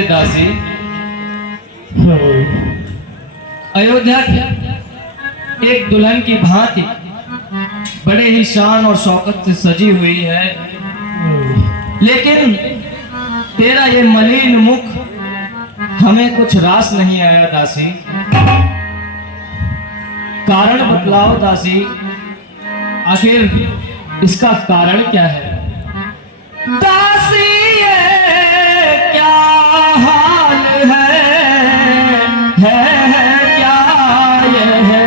दासी अयोध्या की एक दुल्हन की भांति बड़े ही शान और शौकत से सजी हुई है, लेकिन तेरा ये मलिन मुख हमें कुछ रास नहीं आया दासी। कारण बतलाओ दासी, आखिर इसका कारण क्या है? दासी ये क्या हाल है क्या ये है?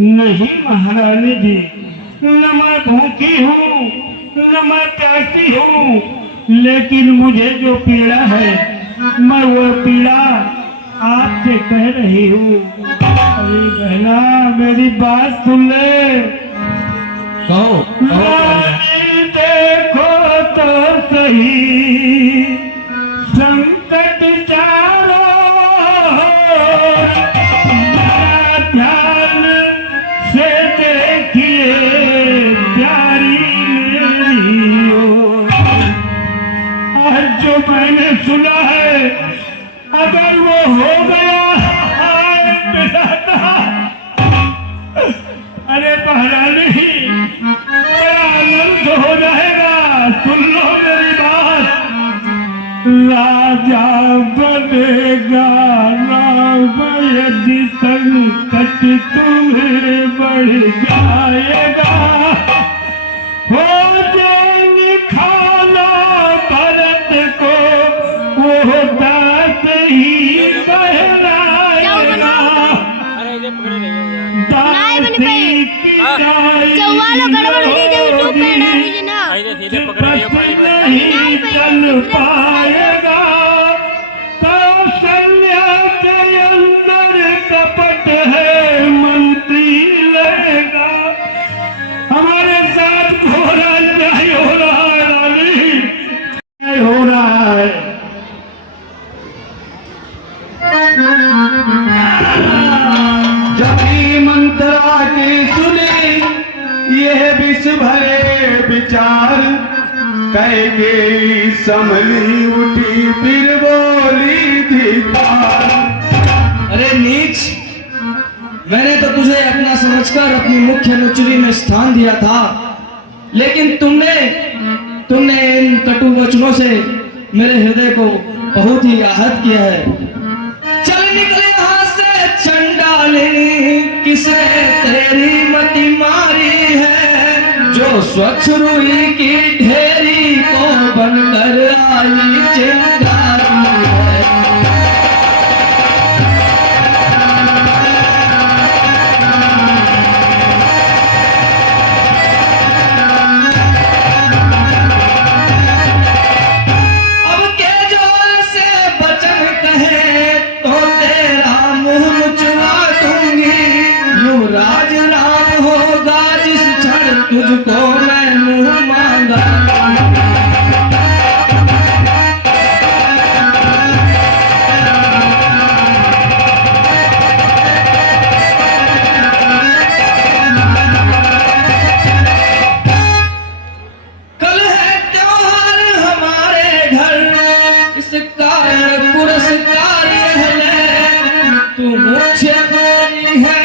नहीं महारानी जी, न मैं भूखी हूँ न मैं प्यासी हूँ, लेकिन मुझे जो पीड़ा है मैं वो पीड़ा आपसे कह रही हूँ। अरे बहना मेरी बात सुन ले। रानी देखो तो सही संकट चारों ध्यान से देखिए प्यारी मेरी ओर। आज जो मैंने सुना है अगर वो हो गया अरे महारानी बड़ा आनंद हो जाएगा। सुन लो मेरी बात, राजा बनेगा राम यदि संकट तुम्हें बढ़ जाएगा। हो जाएंगे खाना भरत को वो दास ही बहराएगा। चौवालो गड़बड़ हो गई यूट्यूब पे डाल दीजिए ना। नहीं चल पाएगा। कौशल्या के अंदर कपट है मंत्री लेगा। हमारे साथ घोड़ा नहीं हो रहा है रानी, नहीं हो रहा है। जबी मंत्रा की सुनी यह विष भरे विचार, कह के संभली उठी फिर बोली धिक्कार। अरे नीच, मैंने तो तुझे अपना समझकर अपनी मुख्य अनुचरी में स्थान दिया था, लेकिन तुमने इन कटु वचनों से मेरे हृदय को बहुत ही आहत किया है। चल निकले यहाँ से चंडालिनी, किसे तेरी मति मारी है, जो स्वच्छ रुई की ढेरी को बनकर आई चिंगारी है। तुझको मैं मुंह मांगा। कल है त्योहार हमारे घर, इसका पुरस्कार है, तू मुझे मेरी है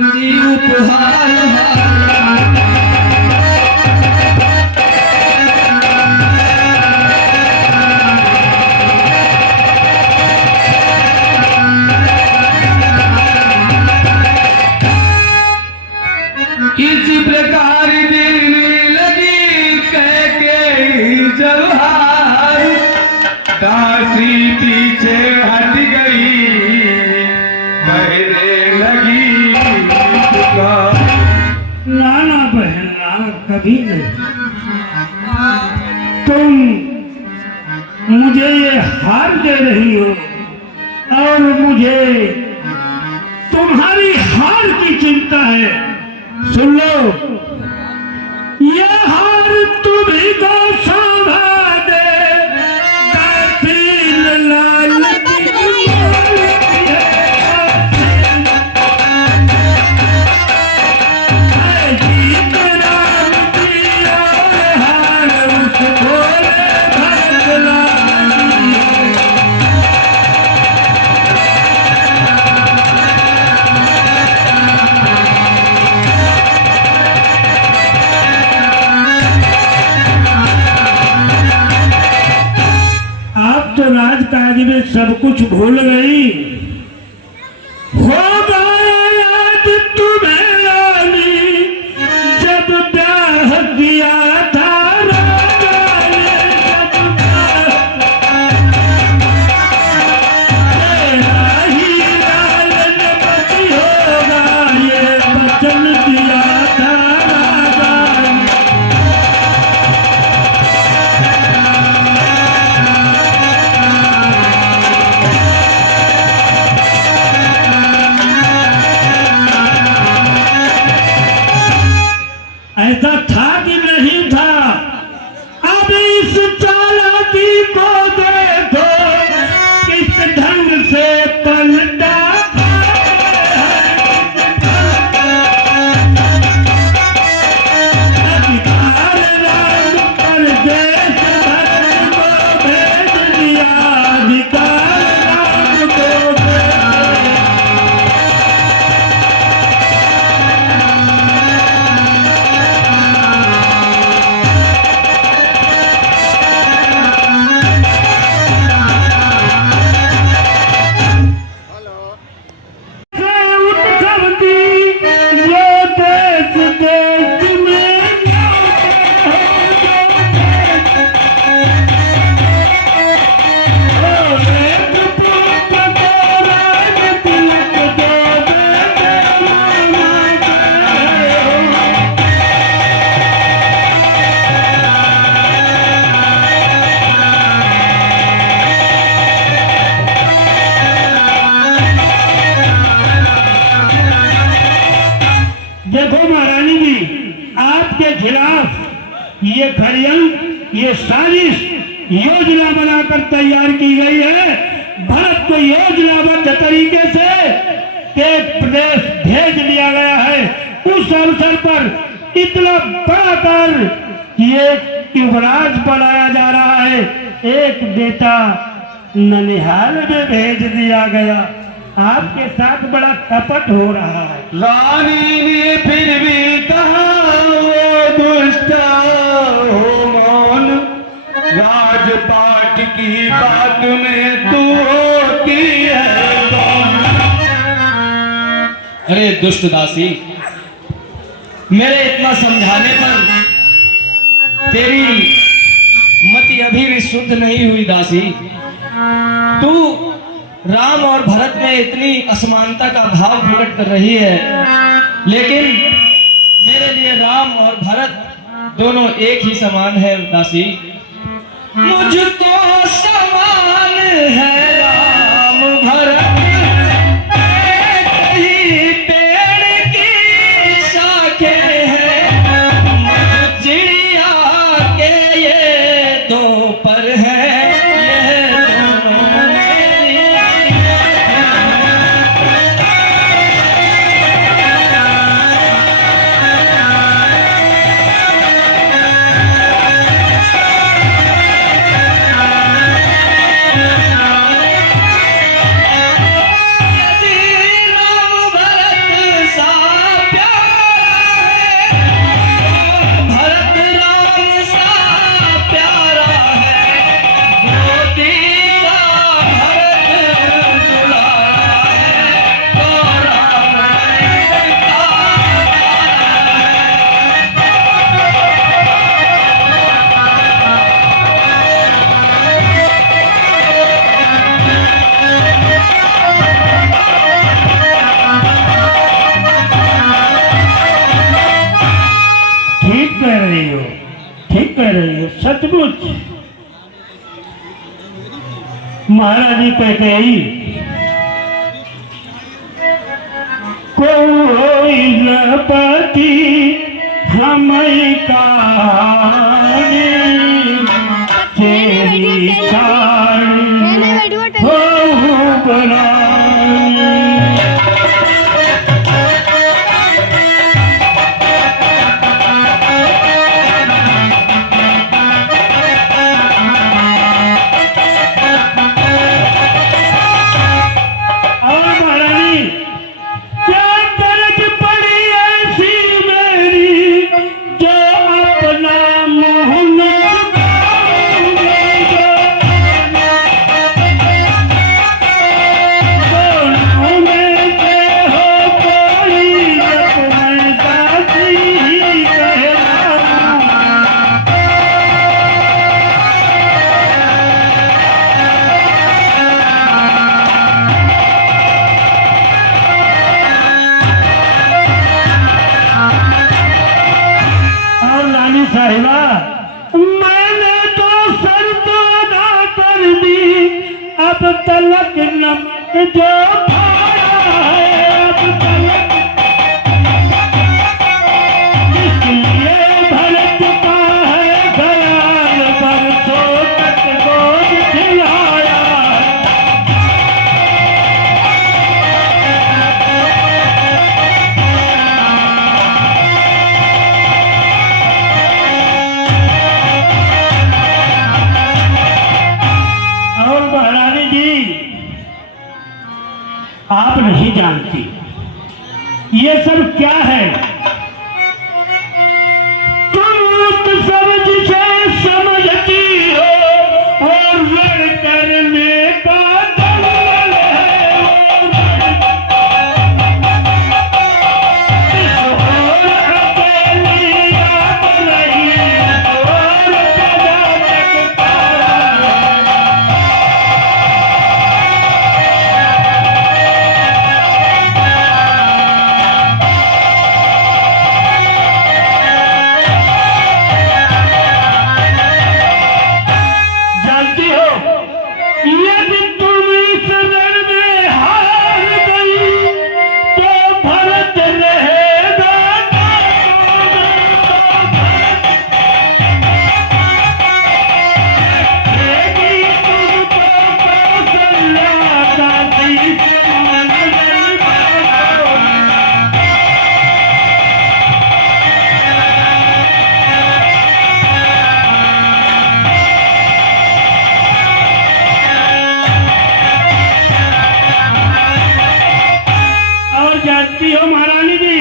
मेरी उपहार। किसी प्रकार गिरने लगी कैकेयी जवाहर, दासी पीछे हट गई कहने लगी पुकार। नाना बहना कभी नहीं, तुम मुझे ये हार दे रही हो और मुझे तुम्हारी हार की चिंता है। सुन लो, यह हार तुम्ही को शोभा दे, दासीन लाल जीत राम की और हार उस भोले भरत लाल। तो राजकाज में सब कुछ भूल गई, हो गया याद तुम्हें रानी, जब ब्याह किया था राजा ने, जब तेरा ही लालन पति होगा, ये वचन दिया था राजा ने। ऐसा था कि नहीं था, अब इस चालाकी को देखो किस ढंग से पलटा। अधिकार राम पर देश भरत को भेज दिया, अधिकार राम को भेज। देखो महारानी जी, आपके खिलाफ ये षड्यंत्र, ये साजिश योजना बनाकर तैयार की गई है। भारत को योजनाबद्ध तरीके से एक प्रदेश भेज दिया गया है। उस अवसर पर इतना बड़ा कर एक युवराज बनाया जा रहा है, एक बेटा ननिहाल में भेज दिया गया। आपके साथ बड़ा कपट हो रहा है। रानी ने फिर भी कहा वो दुष्ट हो मौन, राजपाट की बात में तू होती है कौन। अरे दुष्ट दासी, मेरे इतना समझाने पर तेरी मति अभी भी शुद्ध नहीं हुई दासी। तू राम और भरत में इतनी असमानता का भाव प्रकट कर रही है, लेकिन मेरे लिए राम और भरत दोनों एक ही समान है दासी। मुझको समान है राम भरत, एक ही पेड़ की शाखें हैं, चिड़िया के ये दो पर है, ये दोनों मेरी राम भरत सा प्यारा है, भरत राम सा प्यारा है, मोती का भरत दुलारा है, तो राम का ठीक कह रही हो, ठीक कह रही हो, सचमुच। महारानी कैकेयी कोई न पति हमें कहानी, तेरी साड़ी मैंने बैठो हो बनानी। और महारानी, क्या दर्द पड़ी ऐसी मेरी, जो अपना मुंह न छुपाऊंगी, दोनों में से हो कोई, जब मैं दासी ही कहलाऊं। और रानी साहिबा, मैंने तो शर्त अदा कर दी, अब तलक नमक जो खाया है, अब तलक इसलिए भरत का है ख्याल, बरसों तक गोद खिलाया है। और महारानी जी, आप नहीं जानती ये सब क्या है। तुम तो सब जिसे समझती हो, और रण करने का दलदल है, इस ओर अकेली आप रही, इस ओर सदा तक तारा। चाहती हो महारानी जी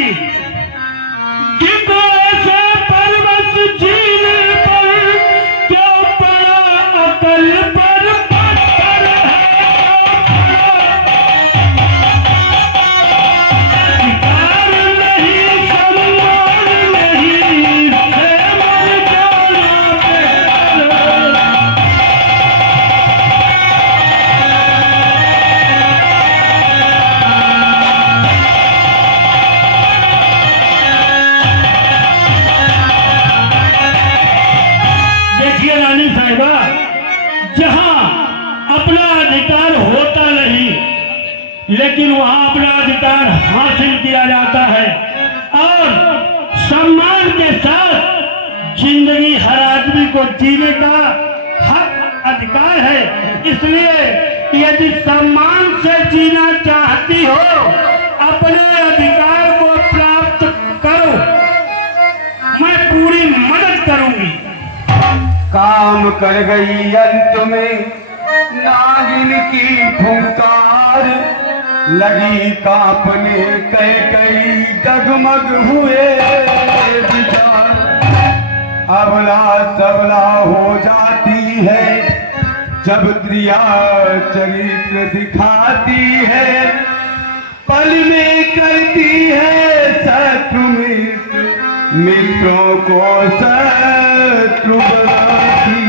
कि ऐसे परवश जीने पर क्या पड़ा अकल पर पत्थर है, अधिकार नहीं सम्मान नहीं से मर जाना बेहतर। देखिए रानी साहिबा, जहां अपना अधिकार होता नहीं लेकिन वहां अपना अधिकार हासिल किया जाता है और सम्मान के साथ जिंदगी हर आदमी को जीने का हक अधिकार है। इसलिए यदि सम्मान से जीना चाहती हो अपने अधिकार को प्राप्त करो, मैं पूरी मदद करूंगी। काम कर गई अंत में नागिन की फुंकार, लगी कांपने कई डगमग हुए विचार। अबला सबला हो जाती है जब क्रिया चरित्र दिखाती है, पल में करती है शत्रु मित्र, मित्रों को शत्रु बनाती।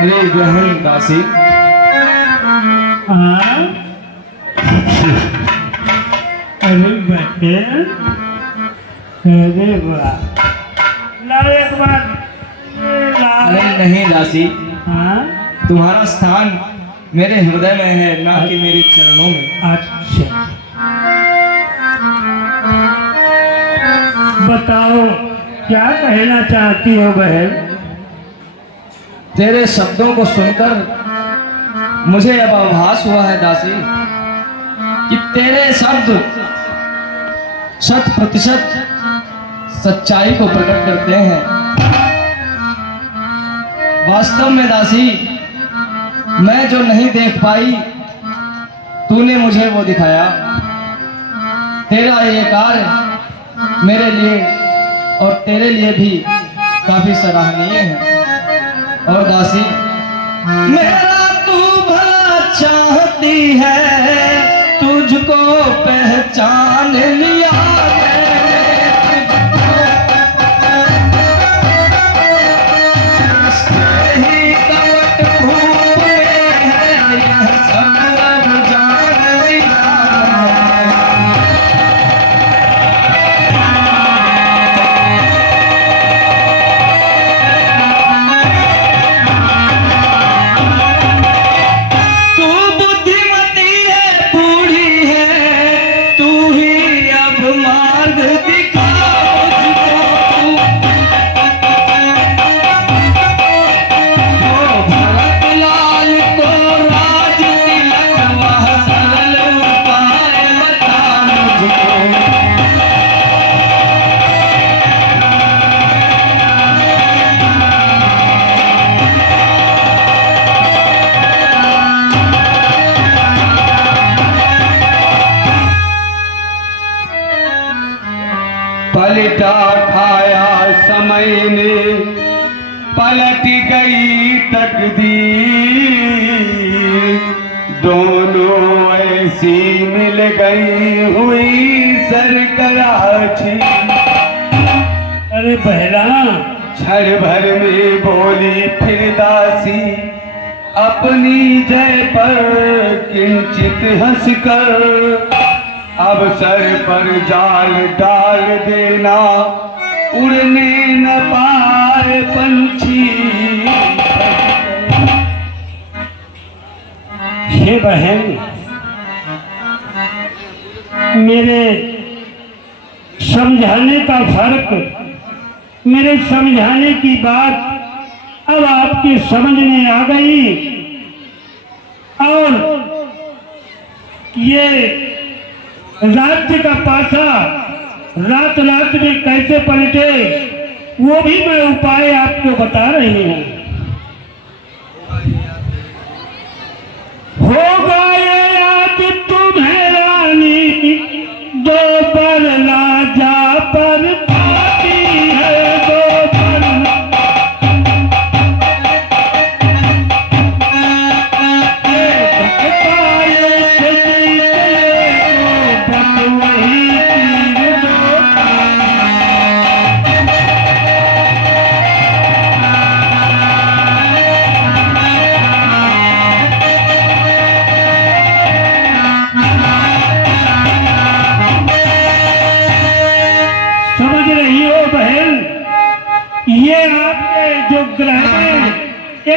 अरे बहन दासी, हाँ? अरे बेटे, अरे वाह, ला एक बार, ला। अरे नहीं दासी, हाँ? तुम्हारा स्थान मेरे हृदय में है, ना कि मेरे चरणों में। अच्छा, बताओ क्या कहना चाहती हो बहन? तेरे शब्दों को सुनकर मुझे अब आभास हुआ है दासी कि तेरे शब्द 100% सच्चाई को प्रकट करते हैं। वास्तव में दासी, मैं जो नहीं देख पाई तूने मुझे वो दिखाया। तेरा ये कार्य मेरे लिए और तेरे लिए भी काफी सराहनीय है। और दासी, मेरा तू भला चाहती है, तुझको पहचान लिया मैंने, ही कपट भूप में है यह सब अब जान लिया। पलटा खाया समय ने, पलट गई तकदीर, दोनों ऐसी मिल गई हुई सरकराची। अरे बहरा, क्षण भर में बोली फिर दासी, अपनी जय पर किंचित हंसकर, अब सर पर जाल डाल देना, उड़ने न पाए पंछी। हे बहन, मेरे समझाने का फर्क, मेरे समझाने की बात अब आपकी समझ में आ गई। और ये राज्य का पासा रात रात में कैसे पलटे, वो भी मैं उपाय आपको बता रही हूँ। होगा ये आज तुम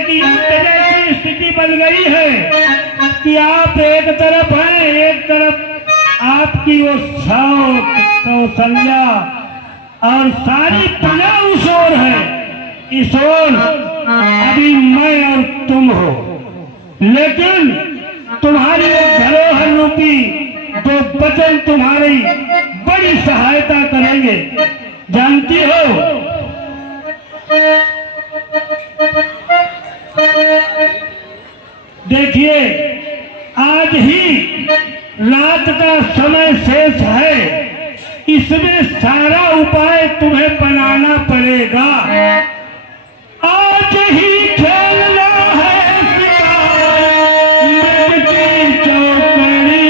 लेकिन इस तरह की स्थिति बन गई है कि आप एक तरफ हैं, एक तरफ आपकी वो शौक कौशल्या और सारी प्रजा उस ओर है, इस ओर अभी मैं और तुम हो। लेकिन तुम्हारी वो धरोहर रूपी दो वचन तुम्हारी बड़ी सहायता करेंगे, जानती हो। देखिए, आज ही रात का समय शेष है, इसमें सारा उपाय तुम्हें बनाना पड़ेगा। आज ही खेलना है शिकार, की चौकड़ी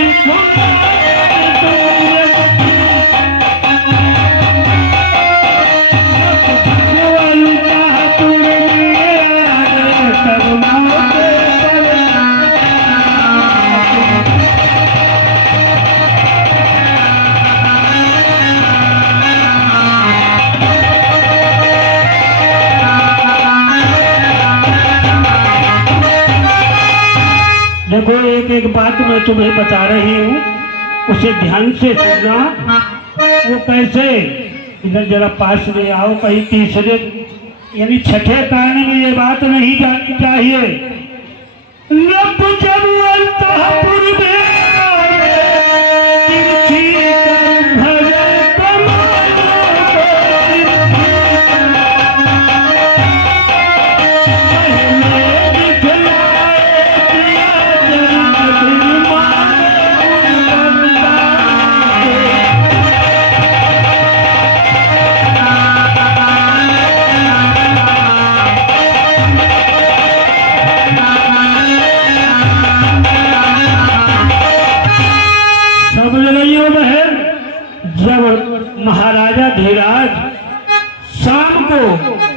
देखो, एक एक बात मैं तुम्हें बता रही हूँ, उसे ध्यान से सुनना। वो कैसे, इधर जरा पास में आओ, कहीं तीसरे यानी छठे कान में ये बात नहीं जानी चाहिए। लब जब अंतःपुर में तिरछी कर भजे कमाल महाराजा धीराज शाम को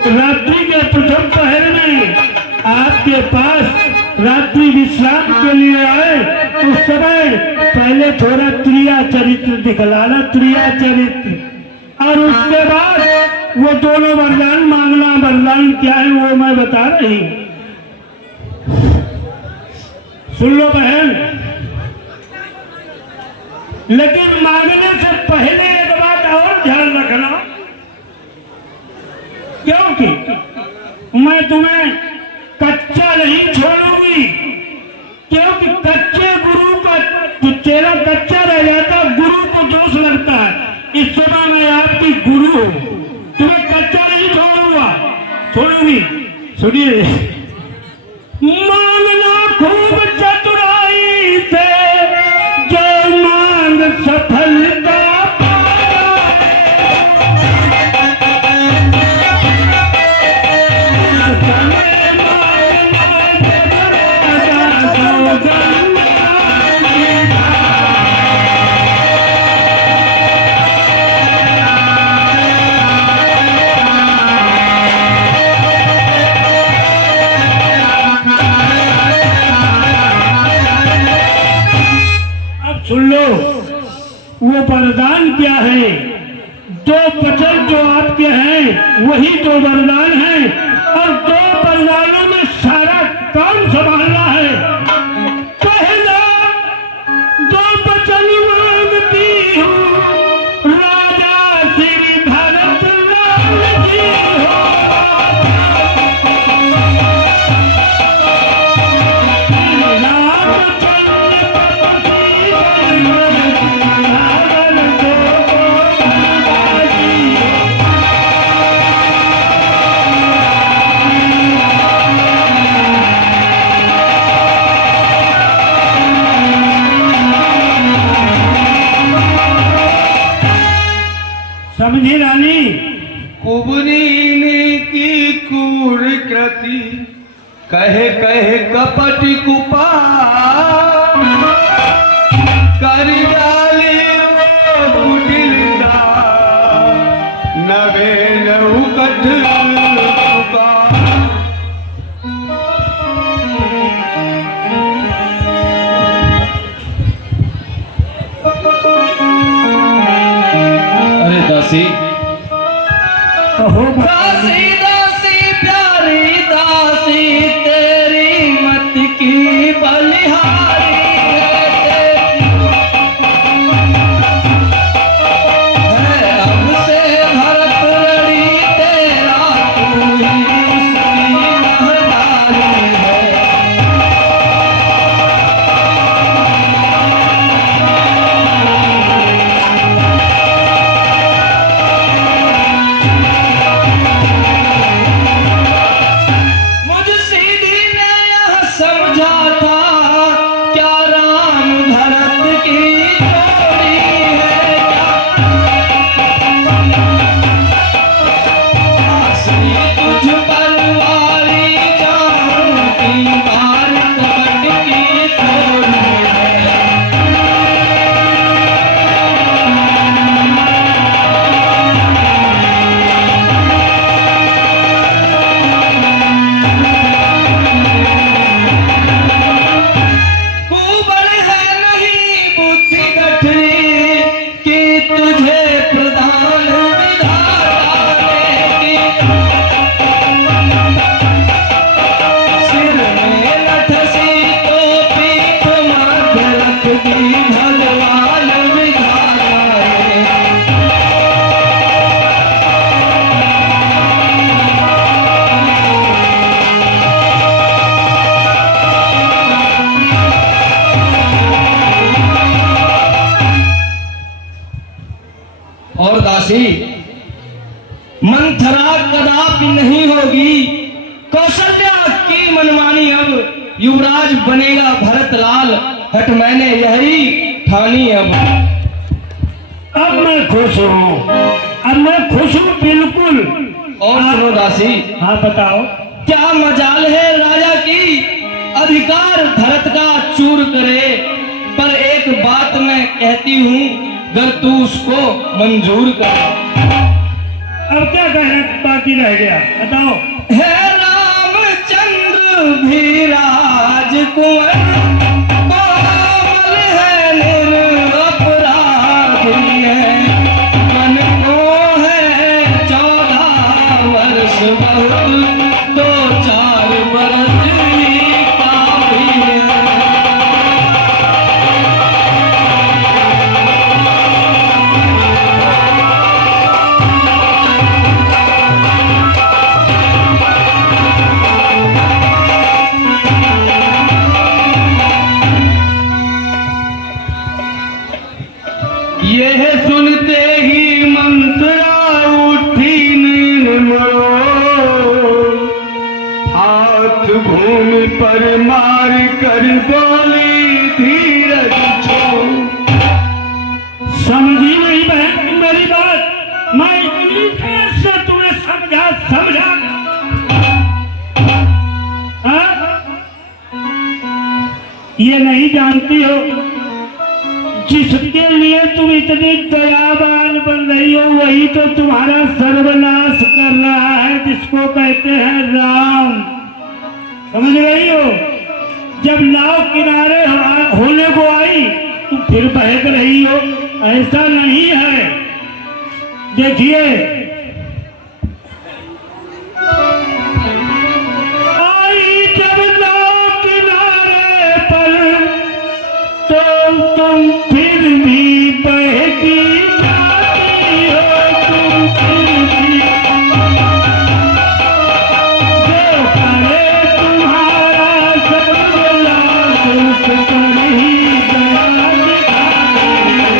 रात्रि के प्रथम पहर में आपके पास रात्रि विश्राम के लिए आए, उस समय पहले थोड़ा त्रिया चरित्र दिखलाना, त्रिया चरित्र, और उसके बाद वो दोनों वरदान मांगना। वरदान क्या है वो मैं बता रही हूँ, सुन लो बहन। लेकिन मांगने से पहले एक बात और ध्यान रखना, क्योंकि मैं तुम्हें कच्चा नहीं छोड़ूंगी, क्योंकि कच्चे गुरु का जो चेहरा कच्चा रह जाता, गुरु को दोष लगता है। इस समय मैं आपकी गुरु हूं, तुम्हें कच्चा नहीं छोड़ूंगी। सुनिए, मांगना खूब चतुराई से, जो मांग सफलता सुन लो, वो वरदान क्या है। दो वचन जो आपके हैं वही दो वरदान हैं, और दो वरदानों में सारा काम संभालना है। पहला दो वचन मांगती हूँ, राजा श्री भरत लाल जी हो। समझी रानी? कुबरीनी की कूड़ कृति, कहे कहे कपट कुपा, कर डाली वो कुटिलता, नवे नौकट चुका। अरे दासी, कहो दासी दासी प्यारी दासी दासी, मंथरा कदापि नहीं होगी। कौशल्या की मनमानी, अब युवराज बनेगा भरतलाल। हट मैंने यही ठानी अब मैं खुश हूँ, अब मैं खुश हूँ बिल्कुल। और सुनो दासी, हाँ बताओ। क्या मजाल है राजा की, अधिकार भरत का चूर करे। पर एक बात मैं कहती हूँ, अगर तू उसको मंजूर करे। अब क्या कहना बाकी रह गया, बताओ। है रामचंद्र भी राजकुंवर, कोमल है निरपराधी है। मन को है 14 वर्ष बहुत, 2-4 वर्ष ही काफी है। यह सुनते ही मंत्रा उठी निर्मलो, हाथ भूमि पर मार कर बोली धीरज छोड़। समझी नहीं बहन मेरी बात, मैं इतनी देर से तुम्हें समझा। हाँ? ये नहीं जानती हो, जिसके लिए तुम इतनी दयावान बन रही हो वही तो तुम्हारा सर्वनाश कर रहा है, जिसको कहते हैं राम। समझ रही हो? जब नाव किनारे होने को आई तुम फिर बहक रही हो, ऐसा नहीं है। देखिए, आई जब नाव किनारे पर तो तुम फिर भी बहकी जाती हो, तुम फिर भी जो करे तुम्हारा सब लाख उस पर ही दया दिखाती है।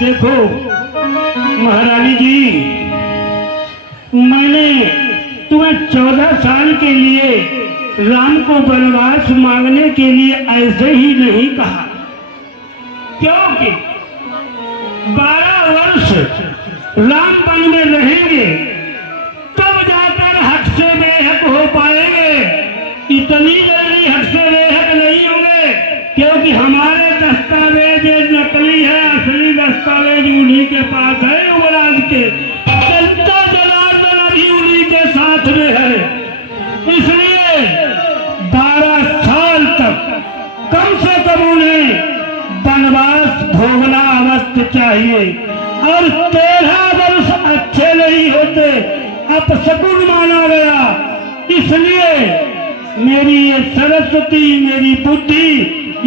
देखो महारानी जी, मैंने तुम्हें 14 साल के लिए राम को वनवास मांगने के लिए ऐसे ही नहीं कहा, क्योंकि 12 वर्ष राम वन में रहेंगे तब जाकर हक से बेहक हो पाएंगे। इतनी जल्दी हक से बेहक नहीं होंगे, क्योंकि हमारे दस्तावेज नकली है, असली दस्तावेज उन्हीं के पास है, युवराज के। जनता जनार्दन अभी उन्हीं के साथ में है। इसलिए 12 साल तक कम से कम उन्हें वनवास भोगना अवश्य चाहिए, और 13 वर्ष अच्छे नहीं होते, अपशकुन माना गया। इसलिए मेरी ये सरस्वती, मेरी बुद्धि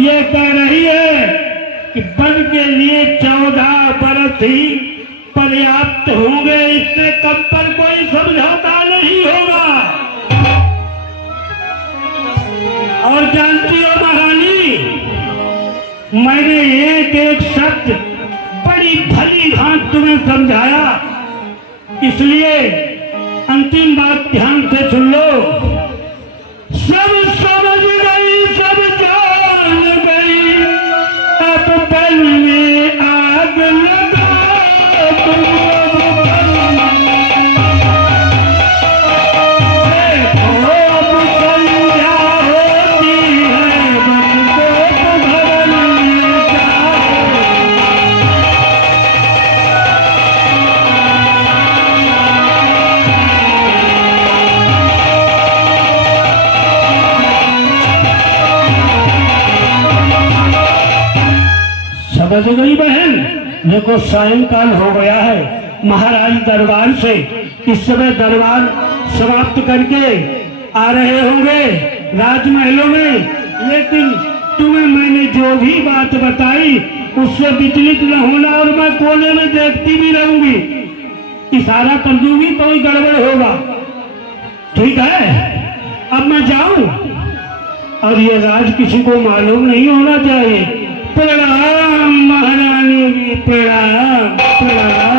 ये कह रही है कि वन के लिए 14 बरस ही पर्याप्त होंगे, इससे कम पर कोई समझौता नहीं होगा। और जानती हो महारानी, मैंने एक शब्द बड़ी भली भांति तुम्हें समझाया, इसलिए अंतिम बात ध्यान से सुन लो। सब समझ गई, सब जान गई, अब बल में आग लगा तुम अब बल में। देखो अब संध्या होती है, बस को भवन में जाओ। समझ गई बहन? देखो सायंकाल हो गया है, महाराज दरबार से इस समय दरबार समाप्त करके आ रहे होंगे राजमहलों में, लेकिन तुम्हें मैंने जो भी बात बताई उससे विचलित न होना, और मैं कोने में देखती भी रहूंगी। इशारा कर दूंगी तो ही गड़बड़ होगा। ठीक है, अब मैं जाऊं और ये राज किसी को मालूम नहीं होना चाहिए। प्रणाम महारानी जी, प्रणाम प्रणाम।